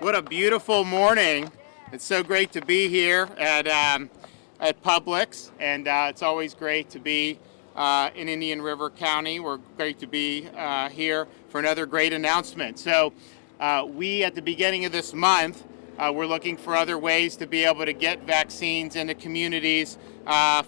What a beautiful morning. It's so great to be here at Publix, and it's always great to be in Indian River County. We're great to be here for another great announcement. So we, at the beginning of this month, we're looking for other ways to be able to get vaccines into communities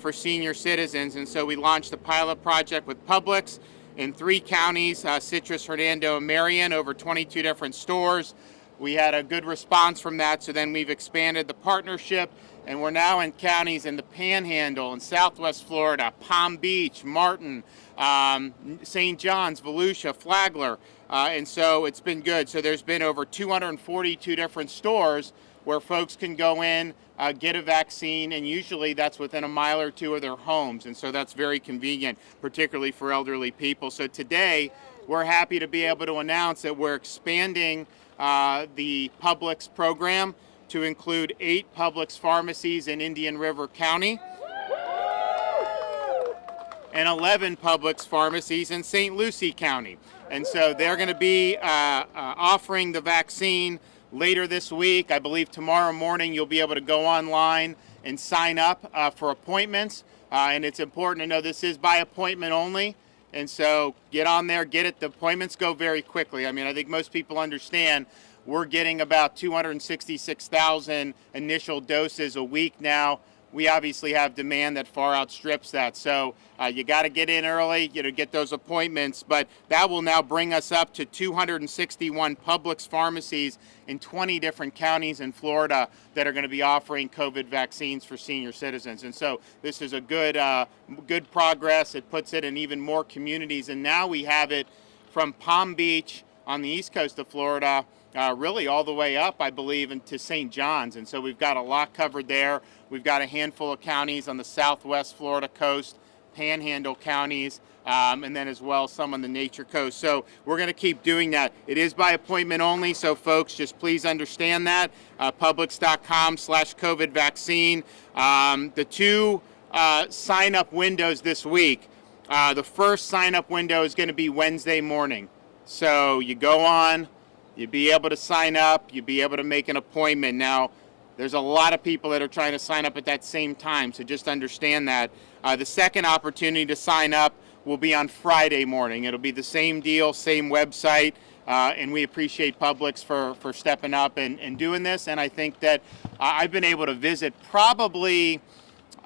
for senior citizens, and so we launched a pilot project with Publix in 3 counties, Citrus, Hernando, and Marion, over 22 different stores. We had a good response from that, so then we've expanded the partnership, and we're now in counties in the Panhandle, in Southwest Florida, Palm Beach, Martin, St. John's, Volusia, Flagler, and so it's been good. So there's been over 242 different stores where folks can go in, get a vaccine, and usually that's within a mile or 2 of their homes, and so that's very convenient, particularly for elderly people. So today, we're happy to be able to announce that we're expanding the Publix program to include 8 Publix pharmacies in Indian River County and 11 Publix pharmacies in St. Lucie County. And so they're going to be offering the vaccine later this week. I believe tomorrow morning you'll be able to go online and sign up for appointments. And it's important to know this is by appointment only. And so get on there, get it. The appointments go very quickly. I mean, I think most people understand we're getting about 266,000 initial doses a week now. We obviously have demand that far outstrips that. So you got to get in early, get those appointments. But that will now bring us up to 261 Publix pharmacies in 20 different counties in Florida that are going to be offering COVID vaccines for senior citizens. And so this is a good progress. It puts it in even more communities. And now we have it from Palm Beach on the east coast of Florida, really all the way up, I believe, into St. John's. And so we've got a lot covered there. We've got a handful of counties on the southwest Florida coast, Panhandle counties, and then as well some on the Nature Coast. So we're going to keep doing that. It is by appointment only, so folks, just please understand that. Publix.com/COVID vaccine. The 2 sign-up windows this week. The first sign-up window is going to be Wednesday morning. So you go on, you'll be able to sign up, you'll be able to make an appointment. Now, there's a lot of people that are trying to sign up at that same time, so just understand that. The second opportunity to sign up will be on Friday morning. It'll be the same deal, same website, and we appreciate Publix for stepping up and doing this. And I think that I've been able to visit probably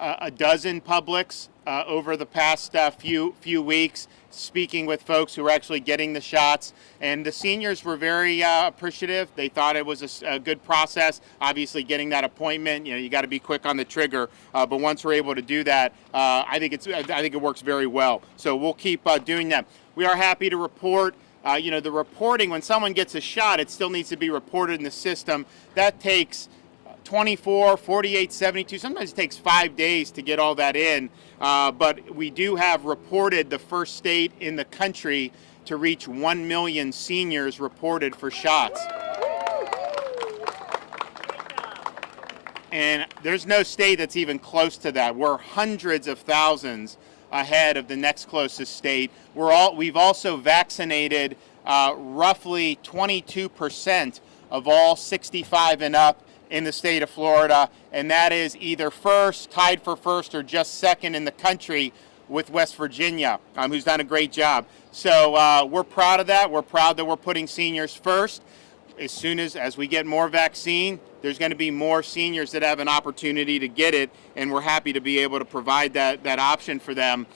a dozen Publix over the past few weeks, speaking with folks who are actually getting the shots, and the seniors were very appreciative. They thought it was a good process. Obviously, getting that appointment, you got to be quick on the trigger. But once we're able to do that, I think it works very well. So we'll keep doing that. We are happy to report. The reporting, when someone gets a shot, it still needs to be reported in the system. That takes 24, 48, 72, sometimes it takes 5 days to get all that in, but we do have reported the first state in the country to reach 1 million seniors reported for shots. And there's no state that's even close to that. We're hundreds of thousands ahead of the next closest state. We've also vaccinated roughly 22% of all 65 and up in the state of Florida, and that is either first, tied for first, or just second in the country with West Virginia, who's done a great job. So we're proud of that. We're proud that we're putting seniors first. As soon as we get more vaccine, there's going to be more seniors that have an opportunity to get it, and we're happy to be able to provide that option for them.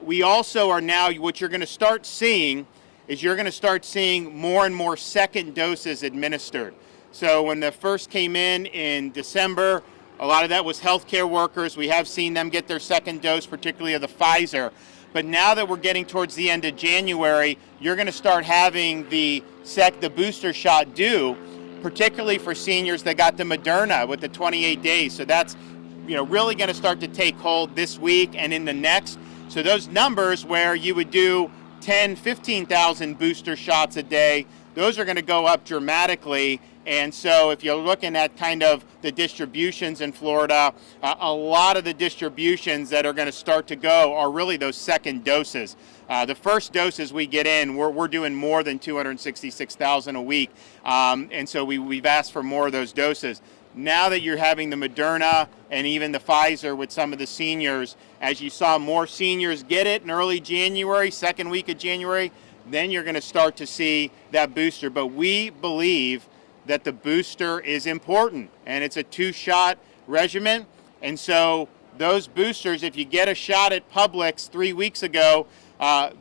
We also are now, what you're going to start seeing is you're going to start seeing more and more second doses administered. So when the first came in December, a lot of that was healthcare workers. We have seen them get their second dose, particularly of the Pfizer. But now that we're getting towards the end of January, you're going to start having the booster shot due, particularly for seniors that got the Moderna with the 28 days. So that's really going to start to take hold this week and in the next. So those numbers where you would do 10, 15,000 booster shots a day, those are going to go up dramatically. And so if you're looking at kind of the distributions in Florida, a lot of the distributions that are going to start to go are really those second doses. The first doses we get in, we're doing more than 266,000 a week, and so we've asked for more of those doses. Now that you're having the Moderna and even the Pfizer with some of the seniors, as you saw more seniors get it in early January, second week of January, then you're going to start to see that booster. But we believe that the booster is important, and it's a 2-shot regimen. And so those boosters, if you get a shot at Publix 3 weeks ago,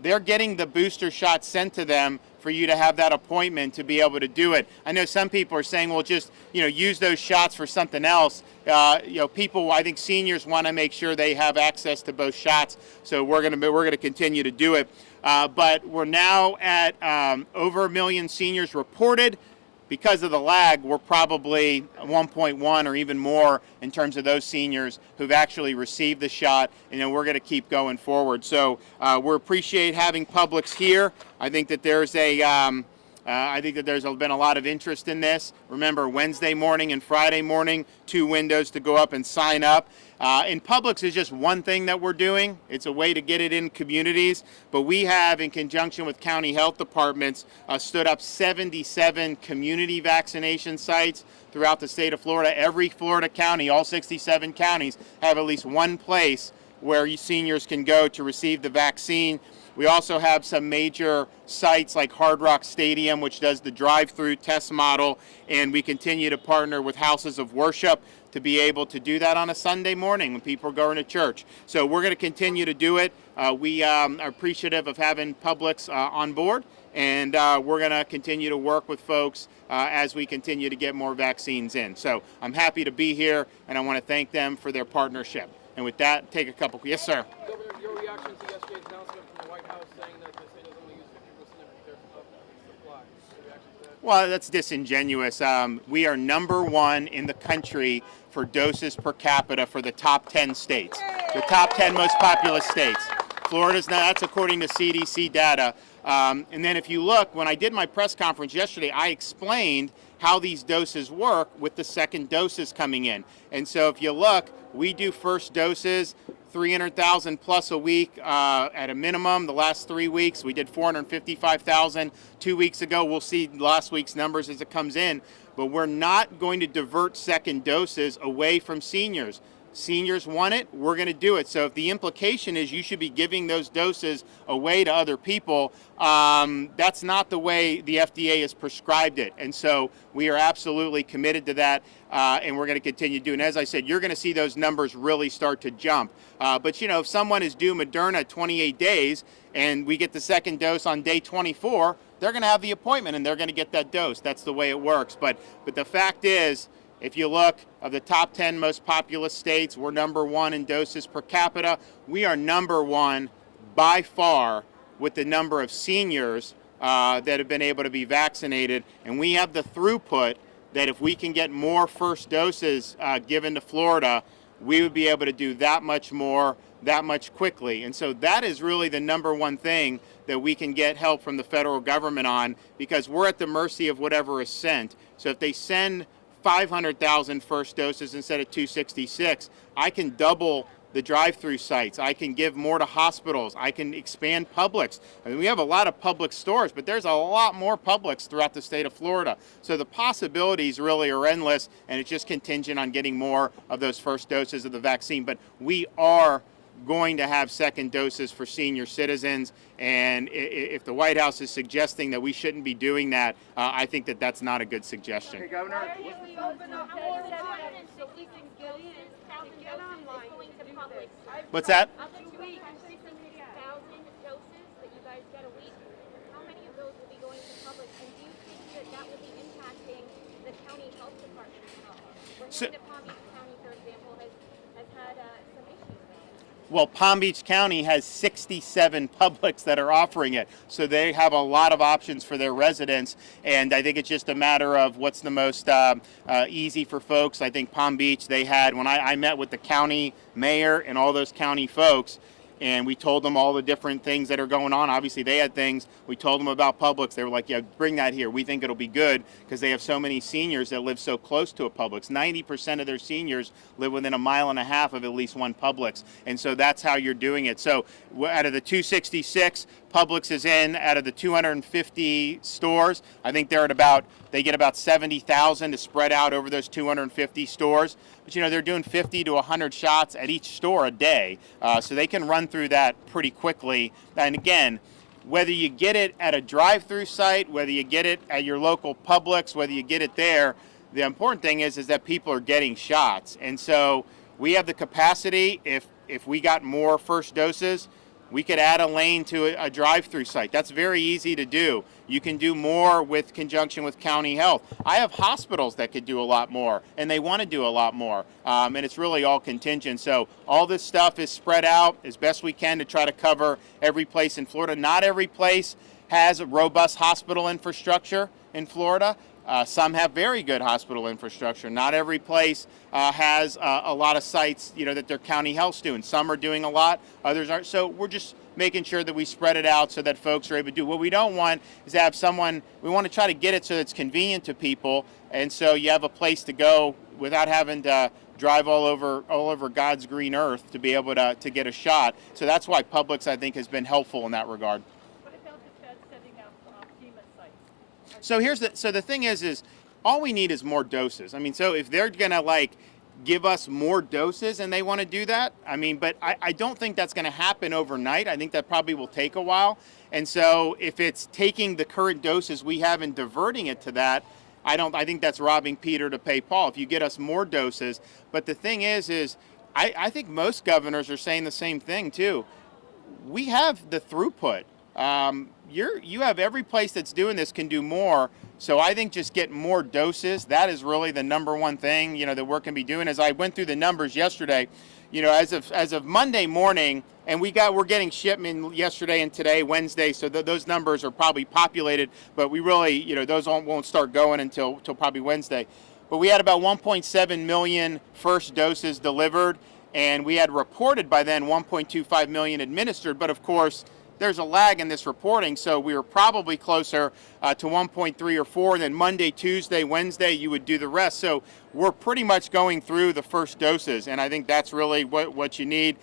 they're getting the booster shot sent to them for you to have that appointment to be able to do it. I know some people are saying, well, just use those shots for something else. People, I think seniors want to make sure they have access to both shots, so we're going to continue to do it. But we're now at over 1 million seniors reported. Because of the lag, we're probably 1.1 or even more in terms of those seniors who've actually received the shot, and we're going to keep going forward. So we appreciate having Publix here. I think that there's been a lot of interest in this. Remember, Wednesday morning and Friday morning, 2 windows to go up and sign up. And Publix is just one thing that we're doing. It's a way to get it in communities. But we have, in conjunction with county health departments, stood up 77 community vaccination sites throughout the state of Florida. Every Florida county, all 67 counties, have at least one place where seniors can go to receive the vaccine. We also have some major sites like Hard Rock Stadium, which does the drive-through test model, and we continue to partner with houses of worship to be able to do that on a Sunday morning when people are going to church. So we're going to continue to do it. We are appreciative of having Publix on board, and we're going to continue to work with folks as we continue to get more vaccines in. So I'm happy to be here, and I want to thank them for their partnership. And with that, take a couple. Yes, sir. Governor, your reaction to yesterday's announcement from the White House saying that the state doesn't only use 50% of their supply. Your reaction to that? Well, that's disingenuous. We are #1 in the country for doses per capita for the top 10 states, the top 10 most populous states. Florida's not, that's according to CDC data. And then if you look, when I did my press conference yesterday, I explained how these doses work with the second doses coming in. And so if you look, we do first doses, 300,000 plus a week at a minimum. The last 3 weeks, we did 455,000 2 weeks ago. We'll see last week's numbers as it comes in. But we're not going to divert second doses away from seniors. Seniors want it, we're going to do it. So if the implication is you should be giving those doses away to other people, that's not the way the FDA has prescribed it. And so we are absolutely committed to that, and we're going to continue to do it. And as I said, you're going to see those numbers really start to jump. But if someone is due Moderna 28 days and we get the second dose on day 24, they're going to have the appointment and they're going to get that dose. That's the way it works. But the fact is, if you look of the top 10 most populous states, we're #1 in doses per capita. We are #1 by far with the number of seniors that have been able to be vaccinated. And we have the throughput that if we can get more first doses given to Florida, we would be able to do that much more, that much quickly. And so that is really the #1 thing that we can get help from the federal government on, because we're at the mercy of whatever is sent. So if they send 500,000 first doses instead of 266, I can double the drive-through sites. I can give more to hospitals. I can expand Publix. I mean, we have a lot of Publix stores, but there's a lot more Publix throughout the state of Florida. So the possibilities really are endless, and it's just contingent on getting more of those first doses of the vaccine. But we are going to have second doses for senior citizens, and if the White House is suggesting that we shouldn't be doing that, I think that that's not a good suggestion. Okay, Governor. What's that? Of the 266,000 doses that you guys get a week, how many of those will be going to Publix? And do you think that will be impacting the county health department at all? We're hearing that Palm Beach County, for example, has had some issues with it. Well, Palm Beach County has 67 Publix that are offering it. So they have a lot of options for their residents. And I think it's just a matter of what's the most easy for folks. I think Palm Beach, they had, when I met with the county mayor and all those county folks, and we told them all the different things that are going on. Obviously, they had things. We told them about Publix. They were like, yeah, bring that here. We think it'll be good because they have so many seniors that live so close to a Publix. 90% of their seniors live within a mile and a half of at least one Publix. And so that's how you're doing it. So out of the 266, Publix is in. Out of the 250 stores, I think they get about 70,000 to spread out over those 250 stores. But they're doing 50 to 100 shots at each store a day, so they can run through that pretty quickly. And again, whether you get it at a drive-through site, whether you get it at your local Publix, whether you get it there, the important thing is that people are getting shots. And so we have the capacity, if we got more first doses, we could add a lane to a drive-through site. That's very easy to do. You can do more with conjunction with county health. I have hospitals that could do a lot more, and they want to do a lot more, and it's really all contingent. So all this stuff is spread out as best we can to try to cover every place in Florida. Not every place has a robust hospital infrastructure in Florida. Some have very good hospital infrastructure. Not every place has a lot of sites, that their county health's doing. Some are doing a lot, others aren't. So we're just making sure that we spread it out so that folks are able to do. What we don't want is to have we want to try to get it so that it's convenient to people, and so you have a place to go without having to drive all over God's green earth to be able to get a shot. So that's why Publix, I think, has been helpful in that regard. What about the Fed setting up FEMA sites? So the thing is all we need is more doses. I mean, so if they're gonna give us more doses and they want to do that, but I don't think that's going to happen overnight. I think that probably will take a while. And so if it's taking the current doses we have and diverting it to that, I think that's robbing Peter to pay Paul. If you get us more doses, but the thing is I think most governors are saying the same thing too. We have the throughput. You have every place that's doing this can do more. So I think just get more doses. That is really the number one thing, that we're going to be doing. As I went through the numbers yesterday, as of Monday morning, and we're getting shipment yesterday and today, Wednesday. So those numbers are probably populated, but we really, those won't start going until probably Wednesday. But we had about 1.7 million first doses delivered, and we had reported by then 1.25 million administered. But of course, there's a lag in this reporting, so we were probably closer to 1.3 or 4. Then Monday, Tuesday, Wednesday, you would do the rest. So we're pretty much going through the first doses, and I think that's really what you need.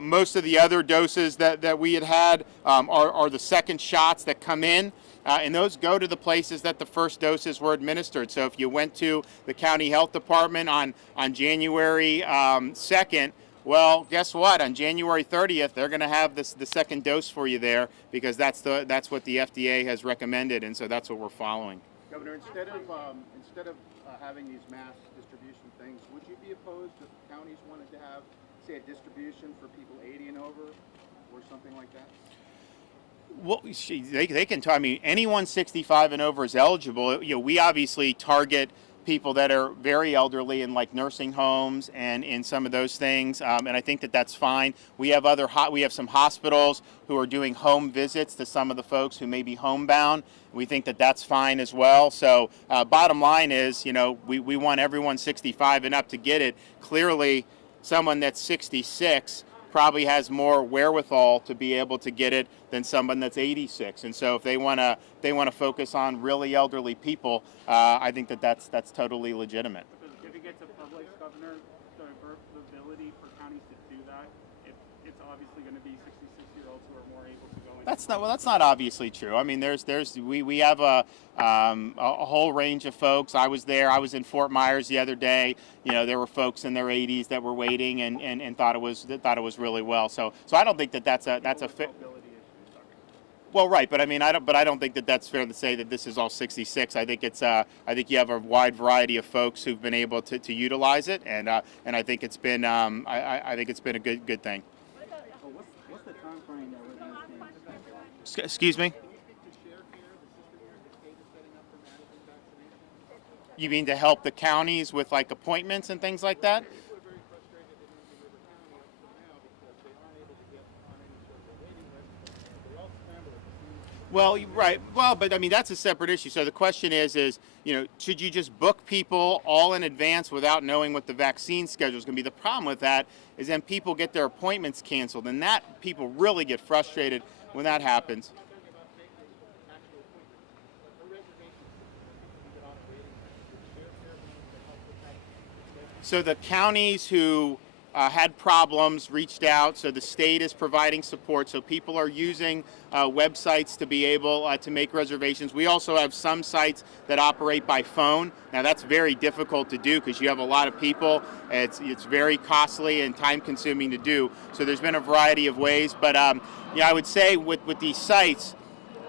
Most of the other doses that we had are the second shots that come in, and those go to the places that the first doses were administered. So if you went to the county health department on January 2nd, well, guess what? On January 30th, they're going to have the second dose for you there because that's what the FDA has recommended, and so that's what we're following. Governor, instead of having these mass distribution things, would you be opposed if counties wanted to have, say, a distribution for people 80 and over, or something like that? Well, they can. Anyone 65 and over is eligible. We obviously target people that are very elderly in nursing homes and in some of those things, and I think that's fine. We have some hospitals who are doing home visits to some of the folks who may be homebound. We think that's fine as well. So bottom line is, we want everyone 65 and up to get it. Clearly, someone that's 66 probably has more wherewithal to be able to get it than someone that's 86. And so if they want to focus on really elderly people, I think that's totally legitimate. If it gets a Publix, Governor, the ability for counties to do that, it's obviously going to be 66-year-olds who are more able to go. That's not obviously true. We have a whole range of folks. I was there. I was in Fort Myers the other day. There were folks in their 80s that were waiting and thought it was really well. So I don't think that's a fit. Well, right, but I don't think that's fair to say that this is all 66. I think you have a wide variety of folks who've been able to utilize it, and I think it's been I think it's been a good thing. What's the time frame that we're going to Excuse me? You mean to help the counties with appointments and things like that? Well, right. Well, but I mean that's a separate issue. So the question is, should you just book people all in advance without knowing what the vaccine schedule is going to be? The problem with that is then people get their appointments canceled, and that people really get frustrated when that happens. So the counties who had problems reached out, so the state is providing support, so people are using websites to be able to make reservations. We also have some sites that operate by phone. Now that's very difficult to do because you have a lot of people. It's very costly and time consuming to do. So there's been a variety of ways, but I would say with these sites,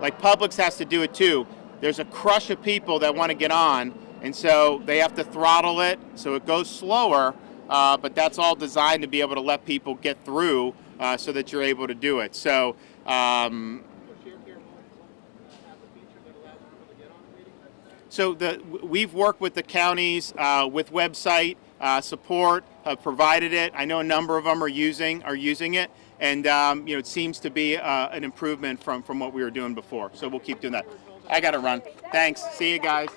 like Publix has to do it too. There's a crush of people that want to get on, and so they have to throttle it so it goes slower. But that's all designed to be able to let people get through so that you're able to do it. So, we've worked with the counties with website support, provided it. I know a number of them are using it, and it seems to be an improvement from what we were doing before. So we'll keep doing that. I got to run. Thanks. See you guys.